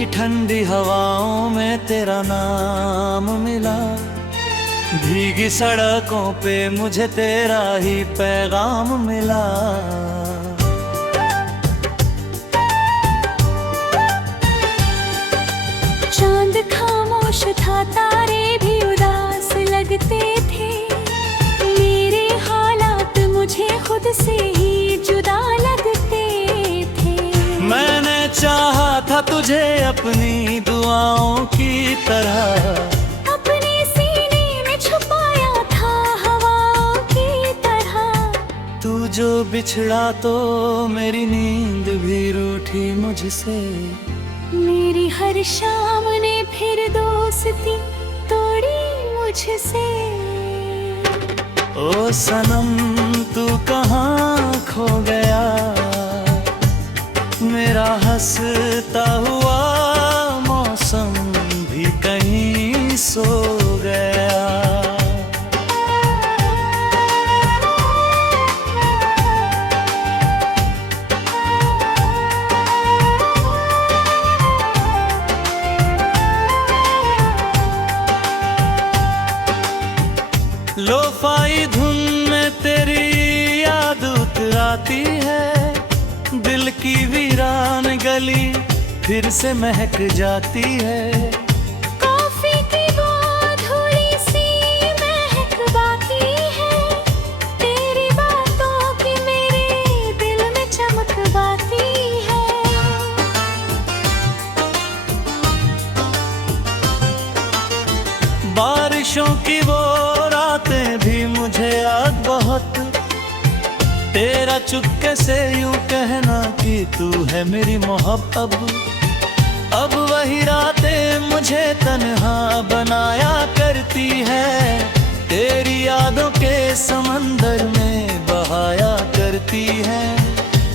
की ठंडी हवाओं में तेरा नाम मिला। भीगी सड़कों पे मुझे तेरा ही पैगाम मिला। चांद खामोश था, तारे भी उदास लगते थे। मेरे हालात मुझे खुद से ही जुदा लगते थे। मैंने चाहा था तुझे अपनी दुआओं की तरह, अपने सीने में छुपाया था हवाओं की तरह। तू जो बिछड़ा तो मेरी नींद भी रूठी मुझसे। मेरी हर शाम ने फिर दोस्ती तोड़ी मुझसे। ओ सनम तू कहाँ खो गया, मेरा हंसता हुआ मौसम भी कहीं सो गया। लोफाई धुन में तेरी याद उतराती है। दिल की वीरान गली फिर से महक जाती है। कॉफी की वो थोड़ी सी महक बाकी है। तेरी बातों की मेरे दिल में चमक बाकी है। बारिशों की वो रातें भी मुझे याद बहुत। तेरा चुपके से यूं कहना कि तू है मेरी मोहब्बत। अब वही रातें मुझे तन्हा बनाया करती है। तेरी यादों के समंदर में बहाया करती है।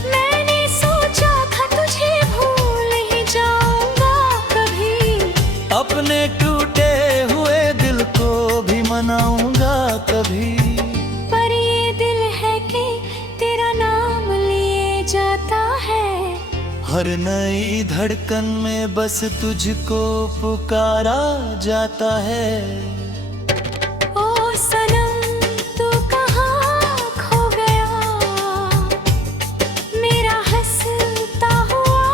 मैंने सोचा था तुझे भूल ही जाऊंगा कभी। अपने टूटे हुए दिल को भी मनाऊंगा कभी। पर ये दिल है कि तेरा नाम लिए जाता है। हर नई धड़कन में बस तुझको पुकारा जाता है। ओ सनम तू कहाँ खो गया, मेरा हंसता हुआ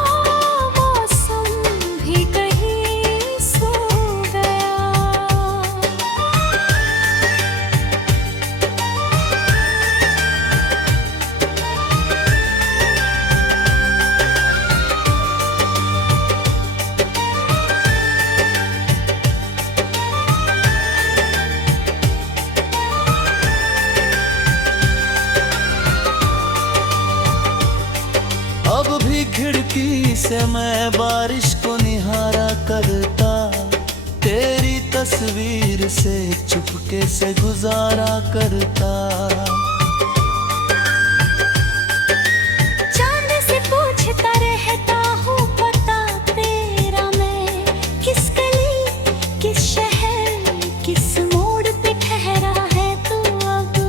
मौसम भी कहीं सो गया। अब भी खिड़की से मैं बारिश को निहारा करता। तेरी तस्वीर से चुपके से गुजारा करता। चांद से पूछता रहता हूँ पता तेरा मैं। किस गली किस शहर किस मोड़ पे ठहरा है तू अब।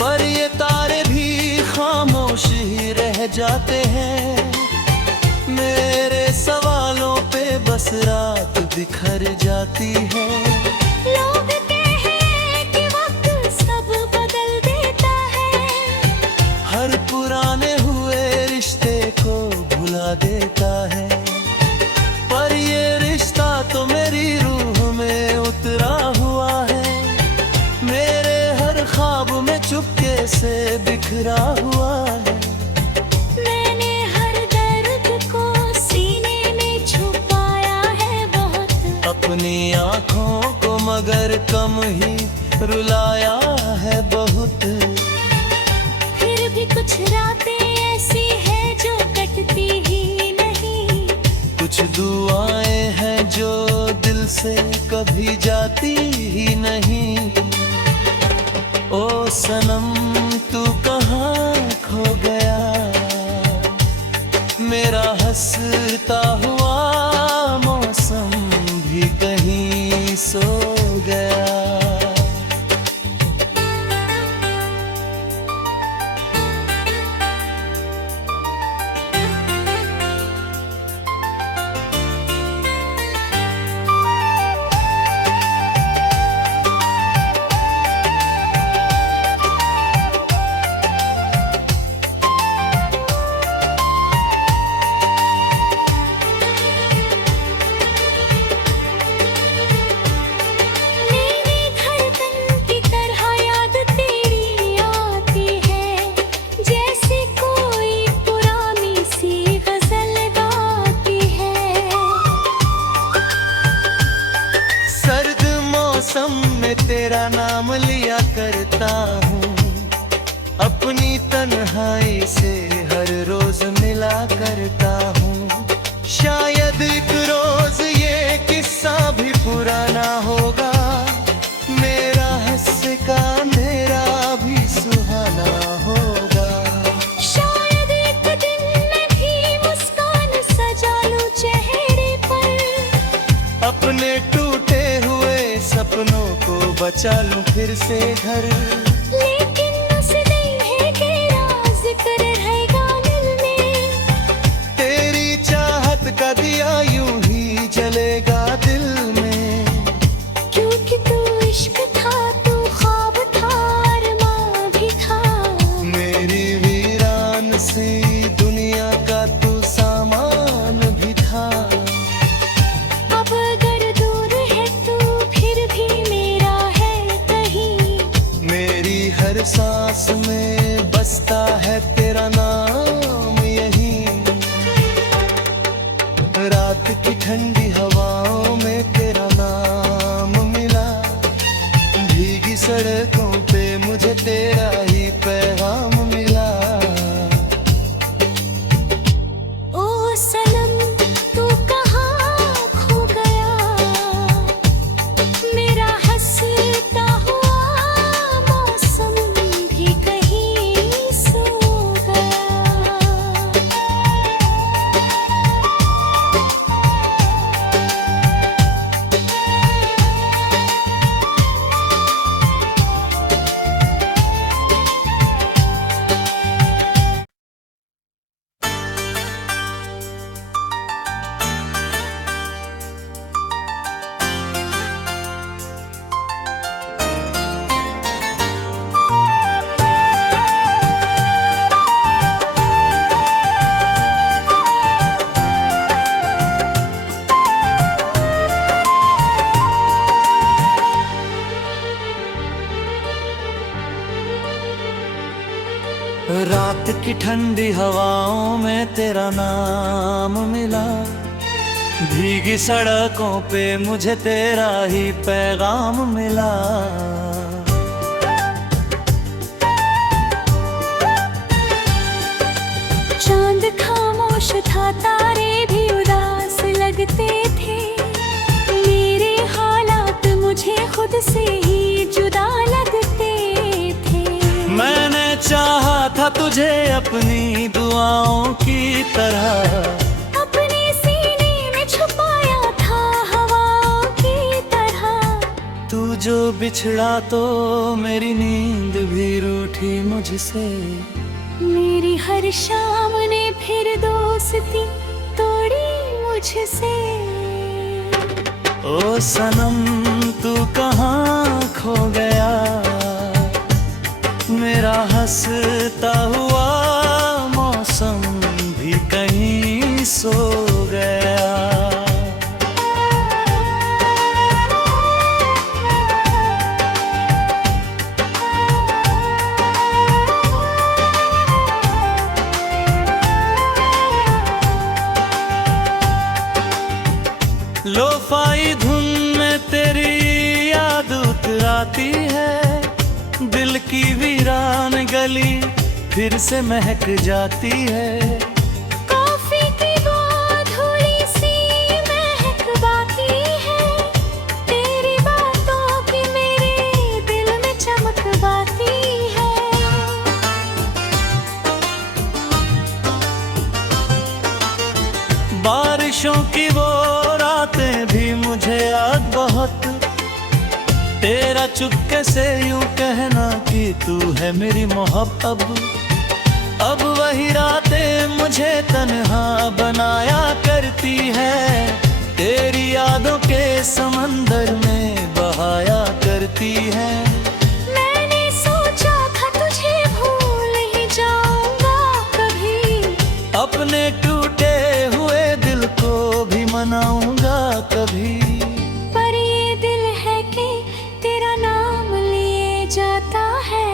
पर ये तारे भी खामोश ही रह जाते हैं। मेरे सवालों पे बस रात बिखर जाती है। लोग कहे कि वक्त सब बदल देता है। हर पुराने हुए रिश्ते को भुला देता है। पर ये रिश्ता तो मेरी रूह में उतरा हुआ है। मेरे हर ख्वाब में चुपके से बिखरा हुआ है। मैंने हर दर्द को सीने में छुपाया है बहुत। अपनी आँखों को मगर कम ही रुलाया है बहुत। फिर भी कुछ रातें ऐसी है जो कटती ही नहीं। कुछ दुआएं हैं जो दिल से कभी जाती ही नहीं। ओ सनम तू कहाँ खो गया, मेरा हंसता हुआ मौसम भी कहीं सो गया। बचा लूं फिर से घर। लेकिन उस दिन है कि राज कर रहेगा दिल में, तेरी चाहत का दिया यूं ही जलेगा दिल में। क्योंकि तू इश्क था, तू ख्वाब था, अरमां भी था। मेरी वीरान सी दुनिया का तू सामान भी था। अब अगर दूर है तू फिर भी मेरा है कहीं, मेरी हर सांस में बसता है तेरा नाम यही। रात की ठंडी हवाओं में तेरा नाम मिला, भीगी सड़कों पे मुझे तेरा ही पैगाम मिला। ओ सनम तू कहाँ खो गया, मेरा हंसता हुआ मौसम भी कहीं सो गया। रात की ठंडी हवाओं में तेरा नाम मिला, भीगी सड़कों पे मुझे तेरा ही पैगाम मिला। चांद खामोश था, तारे भी उदास लगते थे, मेरे हालात मुझे खुद से ही जुदा लगते थे। मैंने चाहा था तुझे अपनी दुआओं की तरह, अपने सीने में छुपाया था हवाओं की तरह। तू जो बिछड़ा तो मेरी नींद भी रूठी मुझसे। मेरी हर शाम ने फिर दोस्ती तोड़ी मुझसे। ओ सनम तू कहाँ खो गया, मेरा हंसता हुआ मौसम भी कहीं सो गया। लोफाई धुन में तेरी याद उतराती है, दिल की वीरान गली फिर से महक जाती है। कॉफी की वो थोड़ी सी महक बाकी है, तेरी बातों की मेरे दिल में चमक बाकी है। बारिशों की वो रातें भी मुझे याद बहुत, तेरा चुपके से यूं कहना कि तू है मेरी मोहब्बत। अब वही रातें मुझे तन्हा बनाया करती है, तेरी यादों के समंदर में बहाया करती है। मैंने सोचा था तुझे भूल ही जाऊंगा कभी, अपने टूटे हुए दिल को भी मनाऊंगा कभी। पर ये दिल है कि तेरा नाम लिए जाता है,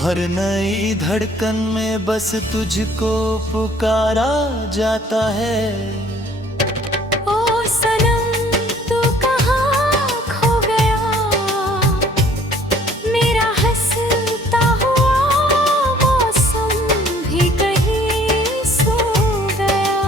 हर नई धड़कन में बस तुझको पुकारा जाता है। ओ सनम तू कहाँ खो गया, मेरा हंसता हुआ मौसम भी कहीं सो गया।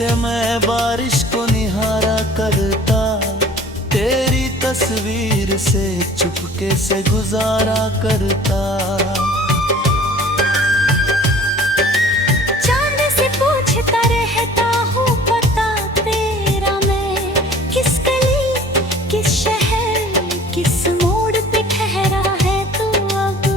से मैं बारिश को निहारा करता, तेरी तस्वीर से चुपके से गुजारा करता। चांद से पूछता रहता हूँ पता तेरा, मैं किस गली किस शहर किस मोड़ पे ठहरा है तू अब।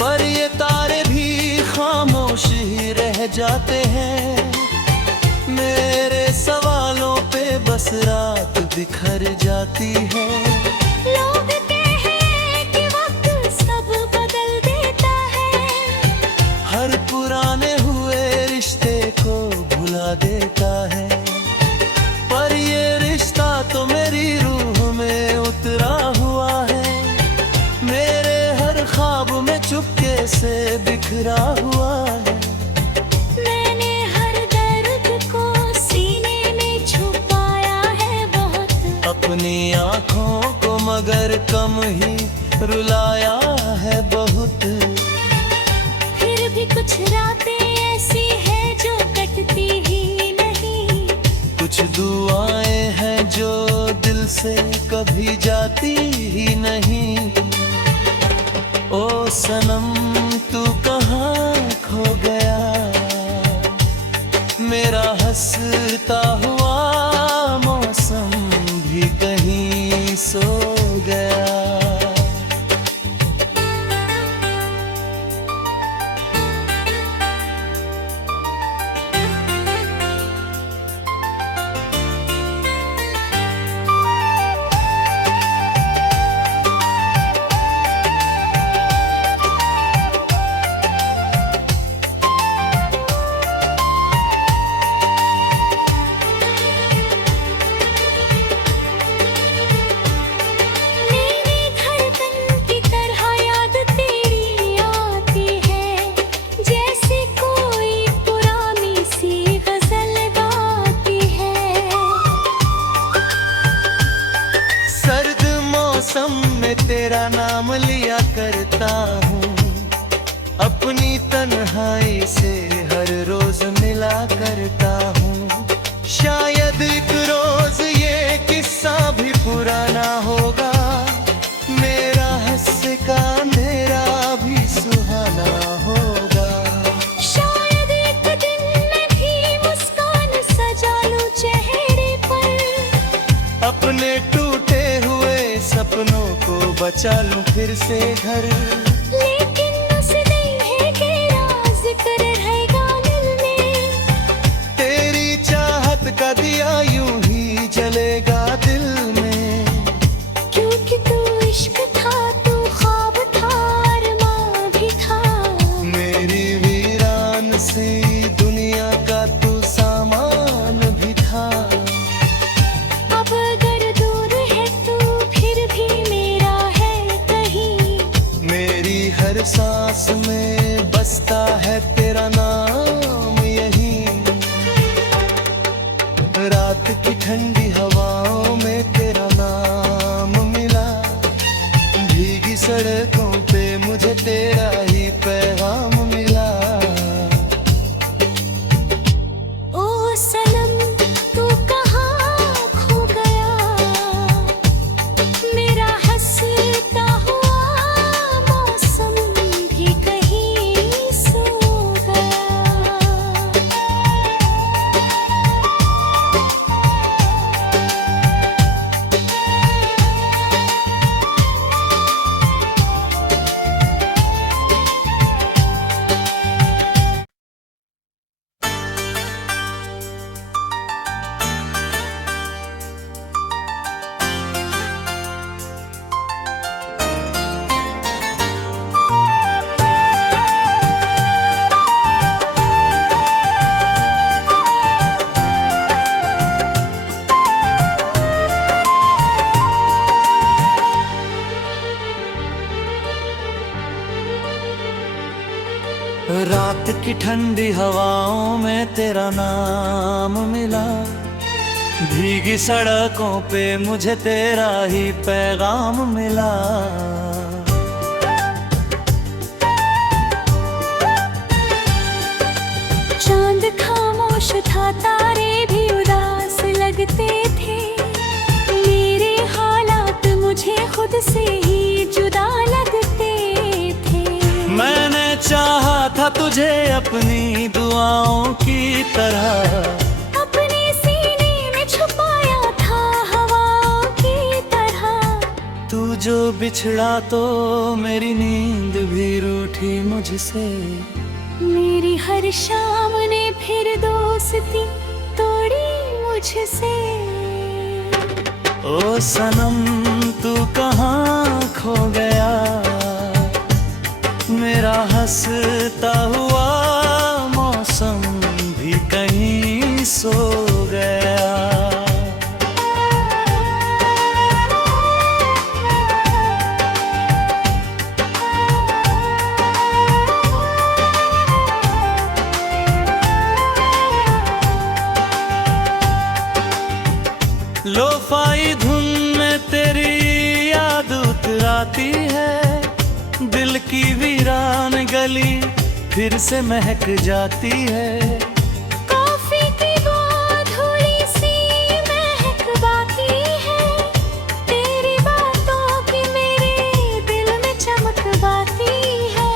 पर ये तारे भी खामोश ही रह जाते हैं, मेरे सवालों पे बस रात बिखर जाती है। लोग कहे कि वक्त सब बदल देता है, हर पुराने हुए रिश्ते को भुला देता है। पर ये रिश्ता तो मेरी रूह में उतरा हुआ है, मेरे हर ख्वाब में चुपके से बिखरा हुआ है। मैंने हर दर्द को सीने में छुपाया है बहुत, अपनी आँखों को मगर कम ही रुलाया है बहुत। फिर भी कुछ रातें ऐसी हैं जो कटती ही नहीं, कुछ दुआएं हैं जो दिल से कभी जाती ही नहीं। ओ सनम तू कहाँ खो गया, मेरा हंसता हुआ मौसम भी कहीं सो गया। मेरी धड़कन की तरह याद तेरी आती है, जैसे कोई पुरानी सी गजल गाती है। सर्द मौसम में तेरा नाम लिया करता हूँ, अपनी तन्हाई से हर रोज मिला करता हूँ। शायद एक रोज ये किस्सा भी पुराना होगा, मेरा हंस का अंधेरा भी सुहाना होगा। शायद एक दिन मैं भी मुस्कान सजा लूं चेहरे पर, अपने टूटे हुए सपनों को बचा लूं फिर से घर। लेकिन उस दिन के राज कर रहेगा दिल में, तेरी चाहत का दिया यूं ही जलेगा दिल में। क्योंकि तू इश्क था, तू ख्वाब था, अरमां भी था। मेरी वीरान सी दुनिया का तू सामान भी था। अब अगर दूर है तू फिर भी मेरा है कहीं, मेरी हर सांस में बसता है तेरा नाम यही। रात की ठंडी हवाओं में तेरा नाम मिला, भीगी सड़कों पे मुझे तेरा ही पैगाम मिला। ओ सनम तू कहाँ खो गया, मेरा हंसता हुआ मौसम भी कहीं सो गया। रात की ठंडी हवाओं में तेरा नाम मिला, भीगी सड़कों पे मुझे तेरा ही पैगाम मिला। तारे भी उदास लगते थे। मेरे हालात मुझे खुद से ही जुदा लगते थे। मैंने चाहा था तुझे अपनी दुआओं की तरह, अपने सीने में छुपाया था हवाओं की तरह। तू जो बिछड़ा तो मेरी नींद भी रूठी मुझसे। मेरी हर शाम ने फिर दोस्ती तोड़ी मुझसे। ओ सनम तू कहाँ खो गया, मेरा हंसता हुआ मौसम भी कहीं सो गया। लोफाई धुन में तेरी याद उतराती है, दिल की वीरान गली फिर से महक जाती है। कॉफी की वो थोड़ी सी महक बाकी है, तेरी बातों की मेरे दिल में चमक बाकी है।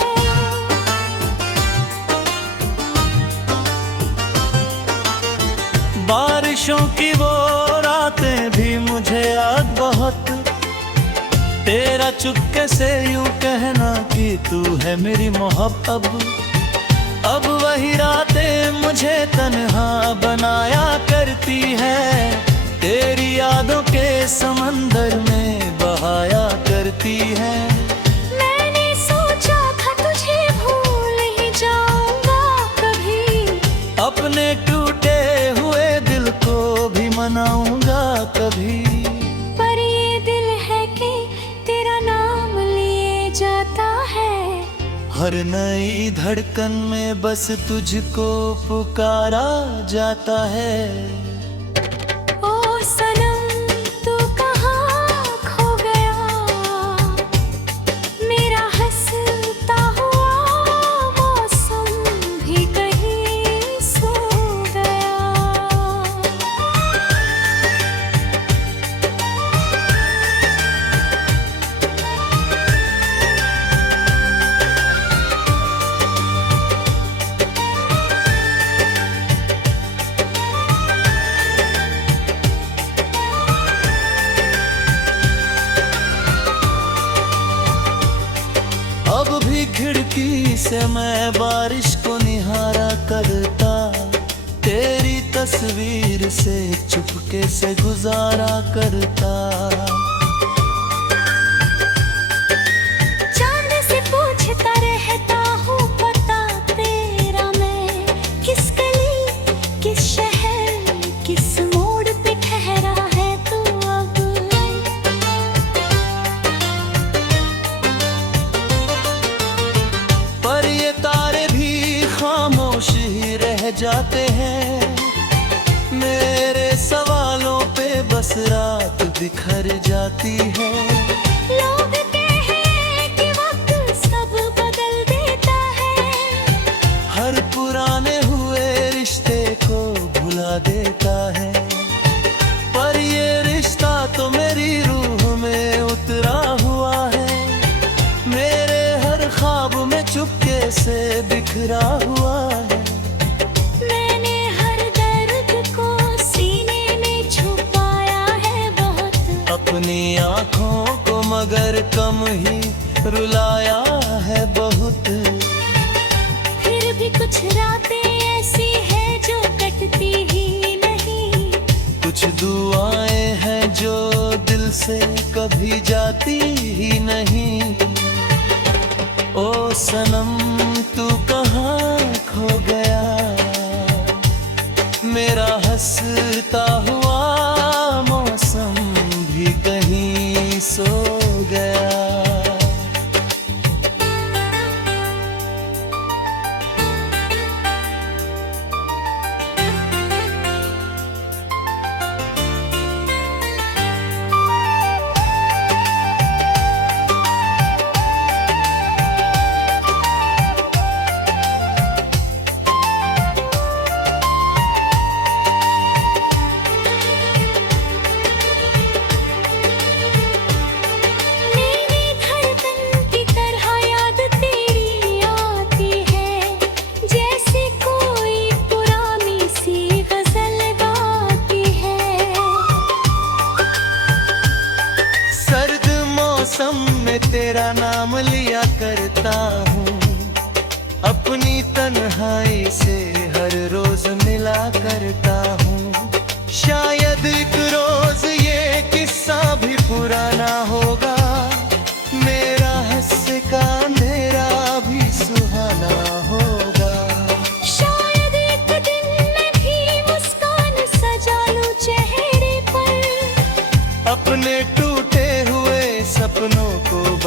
बारिशों की वो रातें भी मुझे याद बहुत, तेरा चुपके से यूं कहना कि तू है मेरी मोहब्बत। अब वही रातें मुझे तन्हा बनाया करती है, तेरी यादों के समंदर में बहाया करती है। मैंने सोचा था तुझे भूल ही जाऊंगा कभी, अपने टूटे हुए दिल को भी मनाऊंगा कभी। पर ये दिल है कि तेरा नाम लिए जाता है। हर नई धड़कन में बस तुझको पुकारा जाता है। ओ सनम तू कहाँ खो गया, मेरा हंसता हुआ मौसम भी कहीं सो गया। अब भी खिड़की से मैं बारिश को निहारा करता, तेरी तस्वीर से चुपके से गुजारा करता। चांद से पूछता रहता हूँ पता तेरा मैं, किस गली किस शहर किस मोड़ पे ठहरा है तू अब। पर ये तारे भी खामोश ही रह जाते हैं, मेरे सवालों पे बस रात बिखर जाती है। लोग कहे कि वक्त सब बदल देता है, हर पुराने हुए रिश्ते को भुला देता है। पर ये रिश्ता तो मेरी रूह में उतरा हुआ है, मेरे हर ख्वाब में चुपके से बिखरा हुआ है। मैंने हर दर्द को सीने में छुपाया है बहुत, अपनी आँखों को मगर कम ही रुलाया है बहुत। फिर भी कुछ रातें ऐसी है जो कटती ही नहीं, कुछ दुआएं हैं जो दिल से कभी जाती ही नहीं। ओ सनम तू कहाँ खो गया, मेरा हंसता हुआ मौसम भी कहीं सो गया।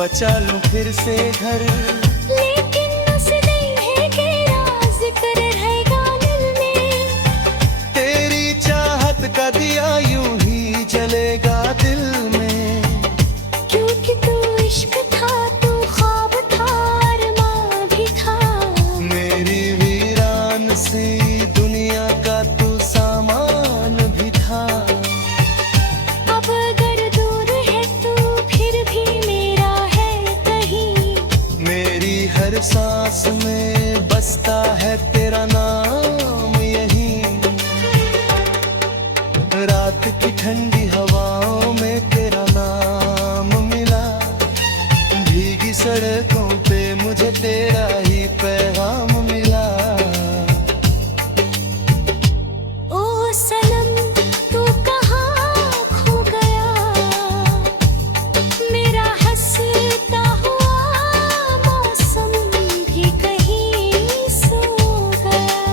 बचा लूं फिर से घर। लेकिन उस दिन है कि राज कर रहेगा दिल में, तेरी चाहत का दिया यूं ही जलेगा दिल में। क्योंकि तू इश्क था, तू ख्वाब था, अरमां भी था। मेरी वीरान सी दुनिया का तू सामान भी था। अब अगर दूर है तू फिर भी मेरा है कहीं, मेरी हर सांस में बसता है तेरा नाम यही। रात की ठंडी हवाओं में तेरा नाम मिला, भीगी सड़कों पे मुझे तेरा ही पैगाम मिला। ओ सनम तू कहाँ खो गया, मेरा हंसता हुआ मौसम भी कहीं सो गया।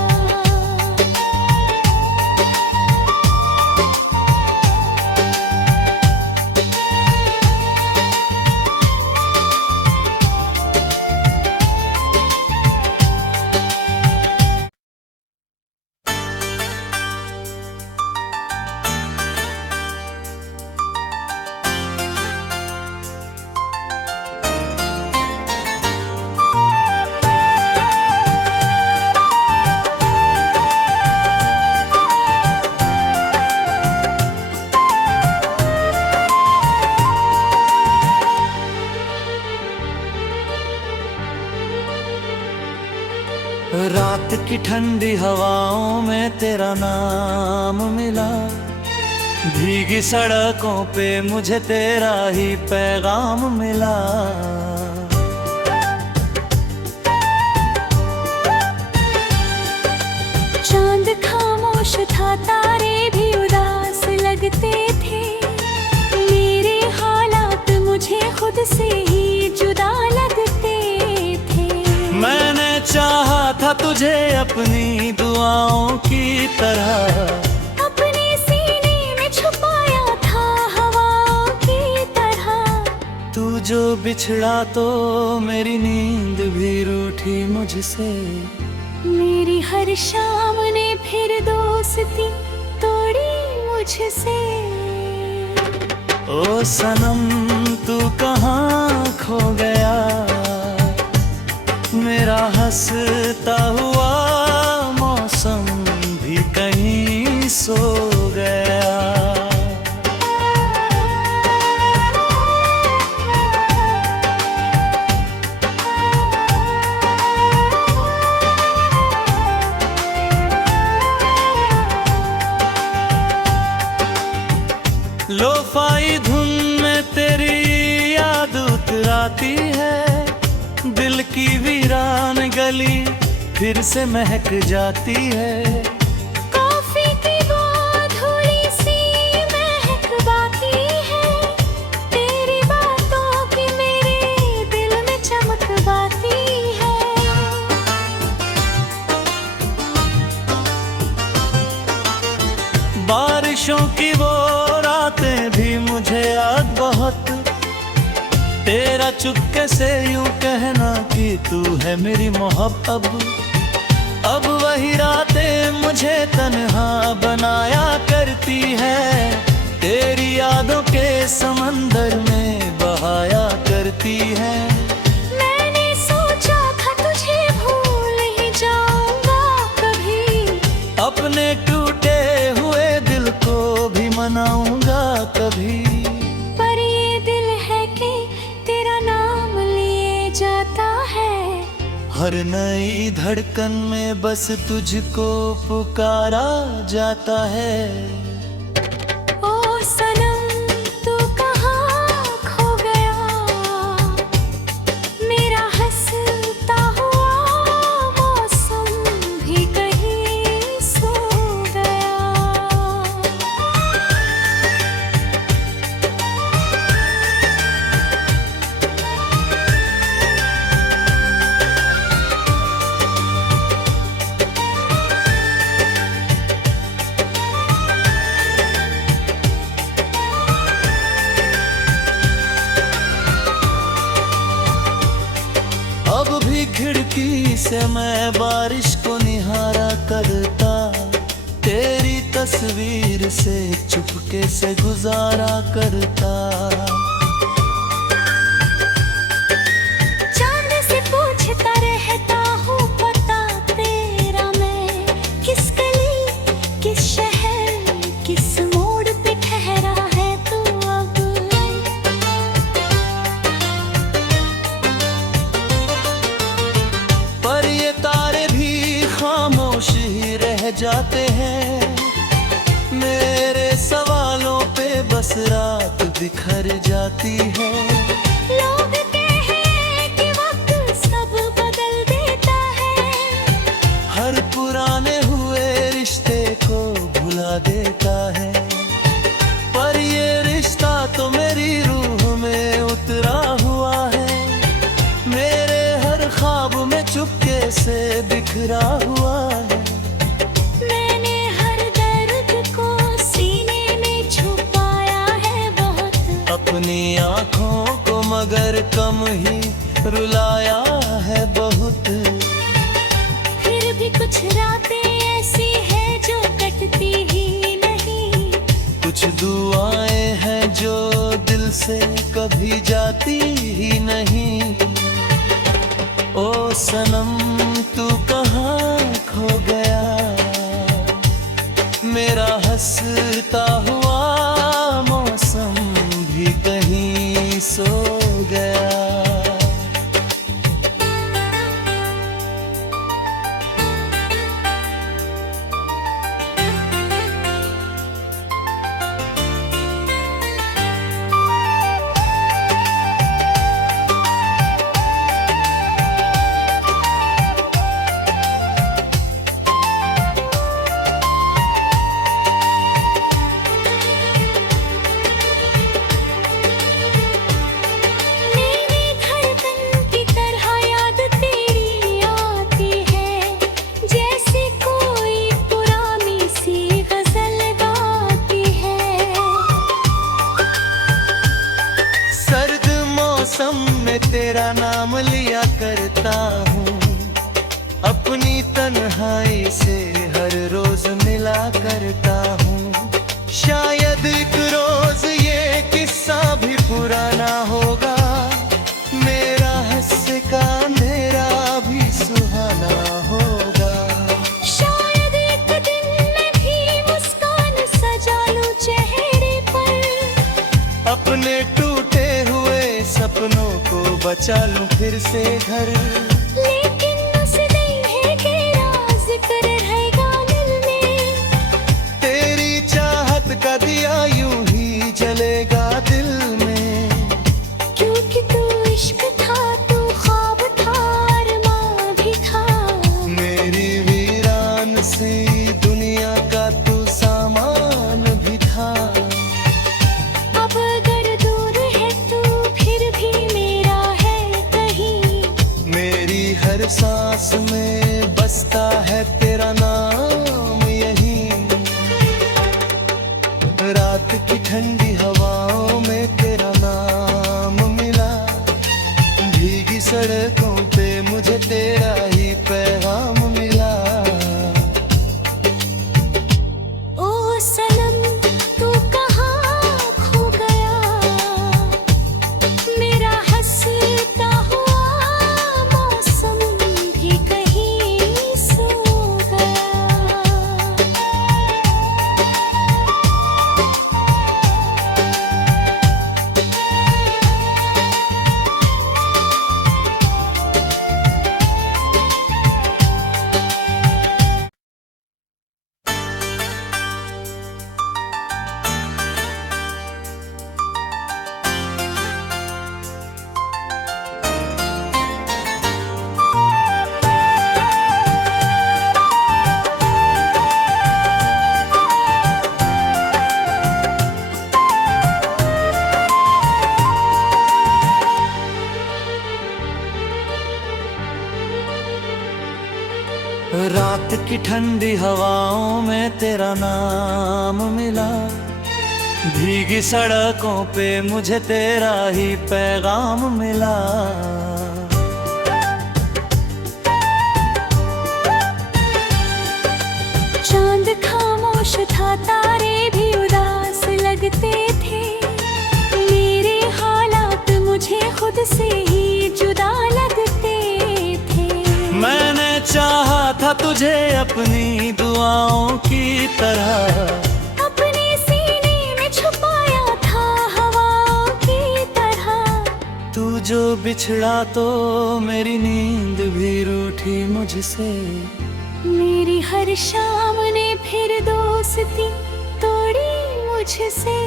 रात की ठंडी हवाओं में तेरा नाम मिला, भीगी सड़कों पे मुझे तेरा ही पैगाम मिला। चांद खामोश था, तारे भी उदास लगते थे, मेरे हालात मुझे खुद से ही जुदा लगते थे। मैंने चाहा था तुझे अपनी दुआओं की तरह, अपने सीने में छुपाया था हवाओं की तरह। तू जो बिछड़ा तो मेरी नींद भी रूठी मुझसे। मेरी हर शाम ने फिर दोस्ती तोड़ी मुझसे। ओ सनम तू कहाँ खो गया, मेरा हंसता हुआ मौसम भी कहीं सो गया। लोफाई धुन में तेरी याद उतराती है, दिल की वीरान गली फिर से महक जाती है। कॉफी की वो थोड़ी सी महक बाकी है, तेरी बातों की मेरे दिल में चमक बाकी है। बारिशों की वो रातें भी मुझे याद बहुत, तेरा चुपके से यूं कहना कि तू है मेरी मोहब्बत। अब वही रातें मुझे तन्हा बनाया करती है, तेरी यादों के समंदर में बहाया करती है। मैंने सोचा था तुझे भूल ही जाऊंगा कभी, अपने टूटे हुए दिल को भी मनाऊंगा कभी। पर ये दिल है कि तेरा नाम लिए जाता है, हर नई धड़कन में बस तुझको पुकारा जाता है। ओ सनम तू कहाँ खो गया, मेरा हंसता हुआ मौसम भी कहीं सो गया। से मैं बारिश को निहारा करता, तेरी तस्वीर से चुपके से गुजारा करता। चांद से पूछता रहता हूँ पता तेरा मैं, किस गली किस शहर किस मोड़ पे ठहरा है तू अब। पर ये तारे भी खामोश ही रह जाते हैं, मेरे सवालों पे बस रात बिखर जाती है। लोग कहे कि वक्त सब बदल देता है, हर पुराने हुए रिश्ते को भुला देता है। पर ये रिश्ता तो मेरी रूह में उतरा हुआ है, मेरे हर ख्वाब में चुपके से बिखरा हुआ है। मैंने हर दर्द को सीने में छुपाया है बहुत, अपनी आँखों को मगर कम ही रुलाया है बहुत। फिर भी कुछ रातें ऐसी हैं जो कटती ही नहीं, कुछ दुआएं हैं जो दिल से कभी जाती ही नहीं। ओ सनम तू कहाँ खो गया, मेरा हंसता हुआ मौसम भी कहीं सो गया। मेरी धड़कन की तरह याद तेरी आती है, जैसे कोई पुरानी सी गजल गाती है। सर्द मौसम में तेरा नाम लिया करता हूँ, अपनी तन्हाई से हर रोज मिला करता हूँ। शायद एक रोज ये किस्सा भी पुराना होगा, मेरा हंस का अंधेरा भी सुहाना होगा। शायद एक दिन मैं भी मुस्कान सजा लूं चेहरे पर, अपने टूटे हुए सपनों को बचा लूं फिर से घर। लेकिन उस दिन के राज कर रहेगा दिल में, तेरी चाहत का दिया यूं ही जलेगा दिल में। क्योंकि तू इश्क था, तू ख्वाब था, अरमां भी था। मेरी वीरान सी दुनिया का तू सामान भी था। अब अगर दूर है तू फिर भी मेरा है कहीं, मेरी हर सांस में बसता है तेरा नाम यही। रात की ठंडी हवाओं में तेरा नाम मिला, भीगी सड़कों पे मुझे तेरा ही पैगाम मिला। ओ सनम तू कहाँ खो गया, मेरा हंसता हुआ मौसम भी कहीं सो गया। रात की ठंडी हवाओं में तेरा नाम मिला, भीगी सड़कों पे मुझे तेरा ही पैगाम मिला। तारे भी उदास लगते थे। मेरे हालात मुझे खुद से ही जुदा लगते थे। मैंने चाहा था तुझे अपनी दुआओं की तरह, अपने सीने में छुपाया था हवाओं की तरह। तू जो बिछड़ा तो मेरी नींद भी रूठी मुझसे। मेरी हर शाम ने फिर दोस्ती तोड़ी मुझसे।